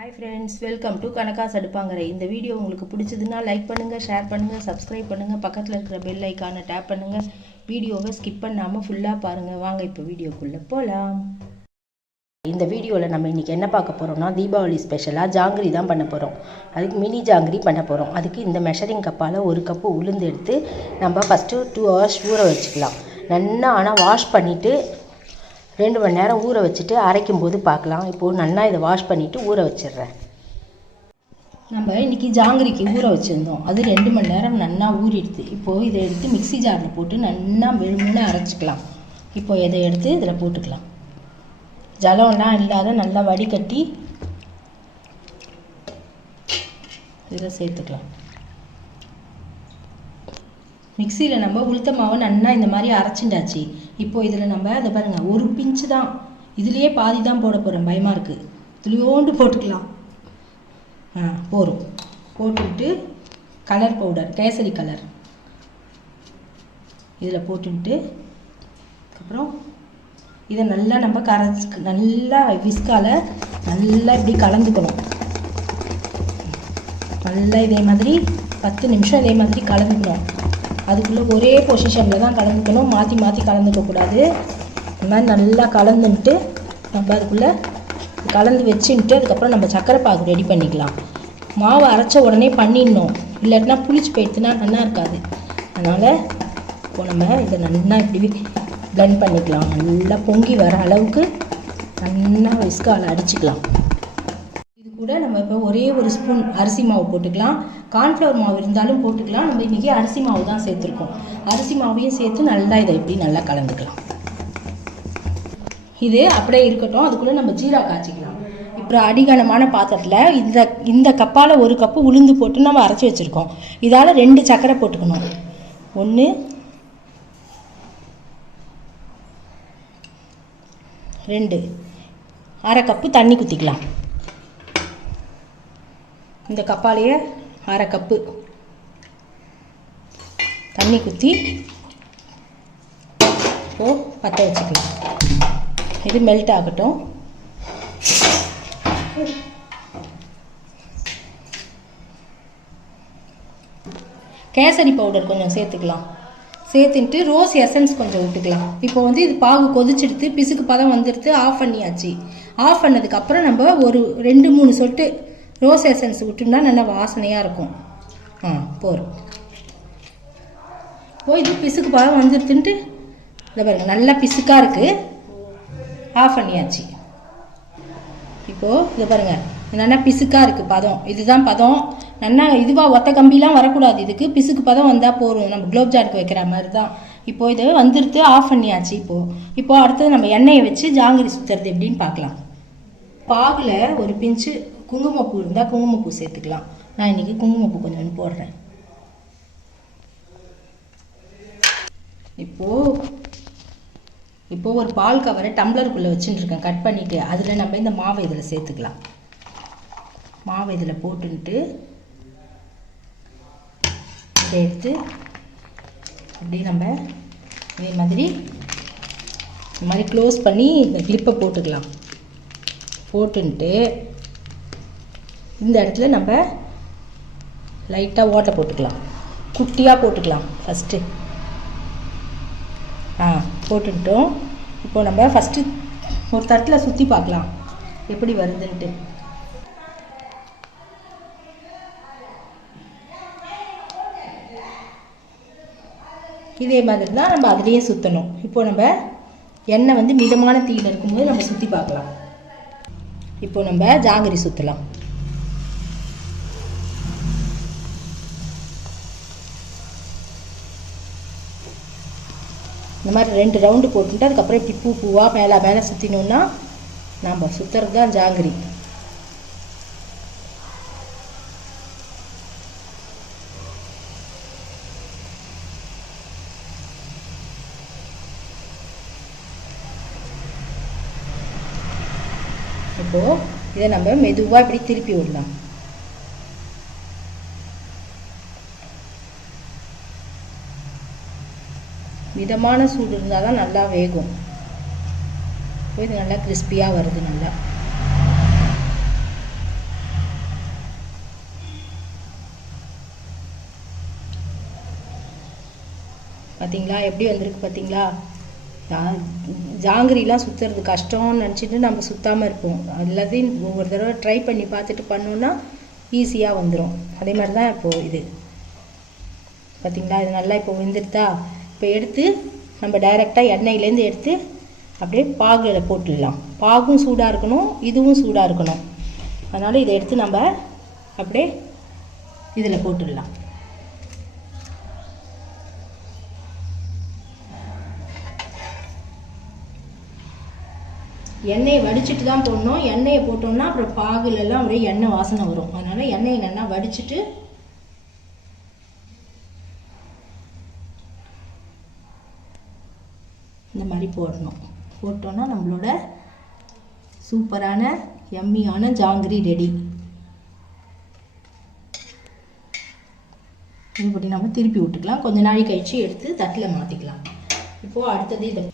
Hi friends, welcome to Kanakas Adupangare. இந்த video உங்களுக்கு பிடிச்சதுன்னா லைக் பண்ணுங்க, ஷேர் பண்ணுங்க, சப்ஸ்கிரைப் பண்ணுங்க, பக்கத்துல இருக்கிற பெல் ஐகானை டேப் பண்ணுங்க. வீடியோவை ஸ்கிப் பண்ணாம ஃபுல்லா பாருங்க. வாங்க இப்போ வீடியோக்குள்ள போலாம். இந்த வீடியோவில் நம்ம இன்றைக்கி என்ன பார்க்க போகிறோம்னா தீபாவளி ஸ்பெஷலாக ஜாங்கிரி தான் பண்ண போகிறோம். அதுக்கு மினி ஜாங்கிரி பண்ண போகிறோம். அதுக்கு இந்த மெஷரிங் கப்பால் 1 கப்பு உளுந்து எடுத்து நம்ம ஃபஸ்ட்டு 2 hours ஊற வச்சுக்கலாம். நல்லா ஆனால் வாஷ் பண்ணிவிட்டு 2 மணி நேரம் ஊற வச்சுட்டு அரைக்கும் போது பார்க்கலாம். இப்போது நல்லா இதை வாஷ் பண்ணிவிட்டு ஊற வச்சிடுறேன். நம்ம இன்றைக்கி ஜாங்கிரிக்கு ஊற வச்சுருந்தோம். அது 2 மணி நேரம் நல்லா ஊறிடுது. இப்போது இதை எடுத்து மிக்சி ஜாரில் போட்டு நல்லா வெறுமனே அரைச்சிக்கலாம். இப்போது இதை எடுத்து இதில் போட்டுக்கலாம். ஜலம்லாம் இல்லாத நல்லா வடிகட்டி இதில் சேர்த்துக்கலாம். மிக்சியில் நம்ம உளுத்த மாவை நல்லா இந்த மாதிரி அரைச்சிண்டாச்சு. இப்போ இதில் நம்ம அதை பாருங்கள், 1 பிஞ்சு தான், இதுலேயே பாதி தான் போட போகிறேன், பயமாக இருக்குது. துளியோண்டு போட்டுக்கலாம். போரும். போட்டுக்கிட்டு கலர் பவுடர், கேசரி கலர் இதில் போட்டுக்கிட்டு அப்புறம் இதை நல்லா நம்ம நல்லா விஸ்கால் நல்லா இப்படி கலந்துக்கணும். நல்லா இதே மாதிரி 10 நிமிஷம் இதே மாதிரி கலந்துக்கணும். அதுக்குள்ளே ஒரே பொசிஷனில் தான் கலந்துக்கணும், மாற்றி மாற்றி கலந்துக்கக்கூடாது. இந்த மாதிரி நல்லா கலந்துன்ட்டு நம்ம அதுக்குள்ளே கலந்து வச்சுன்ட்டு அதுக்கப்புறம் நம்ம சர்க்கரை பாகு ரெடி பண்ணிக்கலாம். மாவு அரைச்ச உடனே பண்ணிடணும், இல்லாட்டினா புளிச்சு போயிடுச்சுன்னா நல்லா இருக்காது. அதனால் இப்போ நம்ம இதை நல்லா இப்படி பிளெண்ட் பண்ணிக்கலாம். நல்லா பொங்கி வர அளவுக்கு நல்லா விஸ்கால் அடிச்சுக்கலாம். இது கூட நம்ம இப்போ ஒரே 1 ஸ்பூன் அரிசி மாவு போட்டுக்கலாம். கார்ன்ஃப்ளவர் மாவு இருந்தாலும் போட்டுக்கலாம். நம்ம இன்றைக்கி அரிசி மாவு தான் சேர்த்துருக்கோம். அரிசி மாவையும் சேர்த்து நல்லா இதை இப்படி நல்லா கலந்துக்கலாம். இது அப்படியே இருக்கட்டும். அதுக்குள்ளே நம்ம ஜீரா காய்ச்சிக்கலாம். இப்போ அடிகனமான பாத்திரத்தில் இந்த கப்பால் 1 கப்பு உளுந்து போட்டு நம்ம அரைச்சி வச்சுருக்கோம். இதால் 2 சர்க்கரை போட்டுக்கணும். 1 2 1/2 கப்பு தண்ணி ஊற்றிக்கலாம். இந்த கப்பாலேயே 1/2 கப்பு தண்ணி ஊற்றி இப்போது பற்ற வச்சுக்கலாம். இது மெல்ட் ஆகட்டும். கேசரி பவுடர் கொஞ்சம் சேர்த்துக்கலாம். சேர்த்துட்டு ரோஸ் எசன்ஸ் கொஞ்சம் விட்டுக்கலாம். இப்போ இது பாகு கொதிச்செடுத்து பிசுக்கு பதம் வந்துடுத்து. ஆஃப் பண்ணியாச்சு. ஆஃப் பண்ணதுக்கப்புறம் நம்ம ஒரு 2-3 சொட்டு ரோஸ் எசன்ஸ் விட்டுனா நல்லா வாசனையாக இருக்கும். போதும். இது பிசுக்கு பதம் வந்துடுத்துன்ட்டு இதை பாருங்கள், நல்லா பிசுக்காக இருக்குது. ஆஃப் பண்ணியாச்சு. இப்போது இதை பாருங்கள், நல்லா பிசுக்காக இருக்குது பதம். இதுதான் பதம். நல்லா இதுவாக ஒத்த கம்பிலாம் வரக்கூடாது. இதுக்கு பிசுக்கு பதம் வந்தால் போதும். நம்ம குலோப் ஜாமுக்கு வைக்கிற மாதிரி தான். இப்போது இது வந்துடுத்து. ஆஃப் பண்ணியாச்சு. இப்போது அடுத்தது நம்ம எண்ணெயை வச்சு ஜாங்கிரி சுற்றுறது எப்படின்னு பார்க்கலாம். பாகில் 1 பிஞ்சு குங்குமப்பூ இருந்தால் குங்குமப்பூ சேர்த்துக்கலாம். நான் இன்றைக்கி குங்குமப்பூ கொஞ்சம் போடுறேன். இப்போது ஒரு பால் கவரை டம்ளருக்குள்ளே வச்சுட்டுருக்கேன் கட் பண்ணிவிட்டு. அதில் நம்ம இந்த மாவை இதில் சேர்த்துக்கலாம். மாவை இதில் போட்டுன்ட்டு இதை எடுத்து அப்படி நம்ம இதே மாதிரி இந்த மாதிரி க்ளோஸ் பண்ணி இந்த கிளிப்பை போட்டுக்கலாம். போட்டுன்ட்டு இந்த இடத்துல நம்ம லைட்டாக ஓட்டை போட்டுக்கலாம். குட்டியாக போட்டுக்கலாம் ஃபஸ்ட்டு. போட்டுட்டோம். இப்போ நம்ம ஃபஸ்ட்டு ஒரு தட்டில் சுற்றி பார்க்கலாம் எப்படி வருதுன்ட்டு. இதே மாதிரி தான் நம்ம அதுலேயே சுற்றணும். இப்போ நம்ம எண்ணெய் மிதமான தீயில் இருக்கும்போது நம்ம சுற்றி பார்க்கலாம். இப்போ நம்ம ஜாங்கிரி சுற்றலாம். இந்த மாதிரி 2 ரவுண்டு போட்டுட்டு அதுக்கப்புறம் இப்படி பூவாக மேலே சுற்றினோன்னா நம்ம சுற்றுறது தான் ஜாங்கிரி. இப்போது இதை நம்ம மெதுவாக இப்படி திருப்பி விடலாம். மிதமான சூடு இருந்தால் தான் நல்லா வேகும். இது நல்லா கிறிஸ்பியாக வருது. நல்லா பார்த்தீங்களா எப்படி வந்திருக்கு பார்த்தீங்களா? ஜாங்கிரிலாம் சுற்றுறது கஷ்டம்னு நினச்சிட்டு நம்ம சுற்றாமல் இருப்போம். எல்லாத்தையும் ஒவ்வொரு தடவை ட்ரை பண்ணி பார்த்துட்டு பண்ணோன்னா ஈஸியாக வந்துடும். அதே மாதிரி தான் இப்போது இது பார்த்தீங்களா? இது நல்லா இப்போ வெந்துடுதா? இப்போ எடுத்து நம்ம டைரெக்டாக எண்ணெயிலேருந்து எடுத்து அப்படியே பாகில் போட்டுடலாம். பாகும் சூடாக இருக்கணும், இதுவும் சூடாக இருக்கணும். அதனால் இதை எடுத்து நம்ம அப்படியே இதில் போட்டுடலாம். எண்ணெயை வடிச்சிட்டு தான் போடணும். எண்ணெயை போட்டோம்னா அப்புறம் பாகுலெல்லாம் அப்படியே எண்ணெய் வாசனை வரும். அதனால் எண்ணெயை நல்லா வடிச்சிட்டு இந்த மாதிரி போடணும். போட்டோன்னா நம்மளோட சூப்பரான யம்மியான ஜாங்கிரி ரெடி. இப்படி நம்ம திருப்பி விட்டுக்கலாம். கொஞ்ச நாள் கழிச்சு எடுத்து தட்டில் மாற்றிக்கலாம். இப்போது அடுத்தது இதை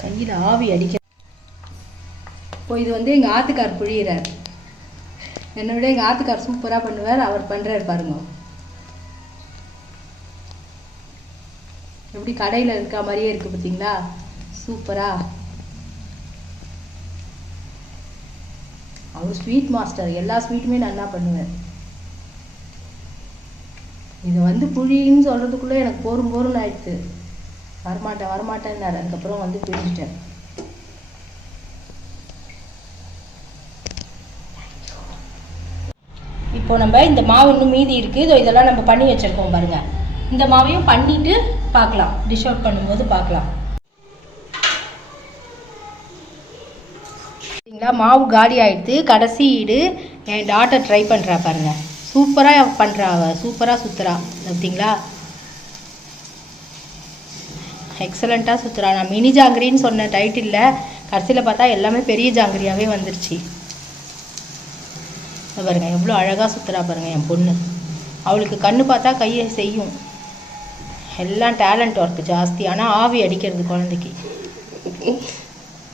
கையில் ஆவி அடிக்க. இப்போ இது வந்து எங்கள் ஆத்துக்கார் புழியிறார். என்னை விட எங்கள் ஆத்துக்கார் சூப்பராக பண்ணுவார். அவர் பண்ணுறாரு பாருங்க. எப்படி கடையில் இருக்க மாதிரியே இருக்குது பார்த்தீங்களா? சூப்பராக. அவர் ஸ்வீட் மாஸ்டர். எல்லா ஸ்வீட்டுமே நல்லா பண்ணுவார். இது வந்து புழின்னு சொல்கிறதுக்குள்ளே எனக்கு போரும் ஆயிடுச்சு. வரமாட்டேன்னாரு. அதுக்கப்புறம் வந்து பிரிஞ்சிட்டேன். இப்போ நம்ம இந்த மாவு இன்னும் மீதி இருக்குது. இதெல்லாம் நம்ம பண்ணி வச்சுருக்கோம் பாருங்கள். இந்த மாவையும் பண்ணிட்டு பார்க்கலாம். டிஷ் அவுட் பண்ணும்போது பார்க்கலாம். சரிங்களா? மாவு காலி ஆகிடுது. கடைசி ஈடு என் டாட்டர் ட்ரை பண்ணுறா பாருங்கள். சூப்பராக பண்ணுறா. சூப்பராக சுற்றுறா. பார்த்தீங்களா? எக்ஸலண்ட்டாக சுற்றுறா. நான் மினி ஜாங்கிரின்னு சொன்ன டைட்டிலில் கடைசியில் பார்த்தா எல்லாமே பெரிய ஜாங்கிரியாகவே வந்துருச்சு. பாருங்கள் எவ்வளோ அழகாக சுற்றுறா பாருங்கள் என் பொண்ணு. அவளுக்கு கண்ணு பார்த்தா கையை செய்யும். எல்லாம் டேலண்ட் ஒர்க்கு ஜாஸ்தி. ஆனால் ஆவி அடிக்கிறது குழந்தைக்கு.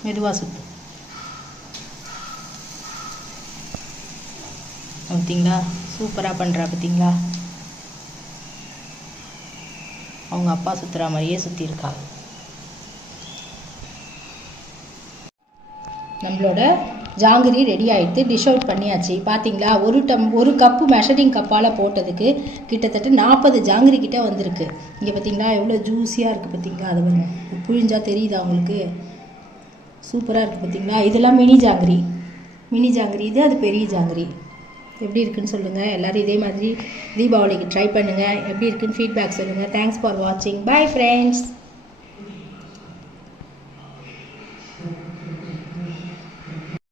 மெதுவாக சுற்று. பார்த்தீங்களா? சூப்பராக பண்ணுறா பார்த்தீங்களா? அவங்க அப்பா சுற்றுற மாதிரியே சுற்றிருக்கா. நம்மளோட ஜாங்கிரி ரெடி ஆகிடுது. டிஷ் அவுட் பண்ணியாச்சு. பார்த்தீங்களா? ஒரு கப்பு மெஷரிங் கப்பால் போட்டதுக்கு கிட்டத்தட்ட 40 ஜாங்கிரி கிட்ட வந்திருக்கு. இங்கே பார்த்தீங்களா எவ்வளோ ஜூஸியாக இருக்குது பார்த்தீங்களா? அது வந்து புழிஞ்சா தெரியுதா உங்களுக்கு? சூப்பராக இருக்குது பார்த்தீங்களா? இதெல்லாம் மினி ஜாங்கிரி இது. அது பெரிய ஜாங்கிரி. எப்படி இருக்குன்னு சொல்லுங்கள். எல்லோரும் இதே மாதிரி தீபாவளிக்கு ட்ரை பண்ணுங்கள். எப்படி இருக்குன்னு ஃபீட்பேக் சொல்லுங்கள். தேங்க்ஸ் ஃபார் வாட்சிங். Bye friends.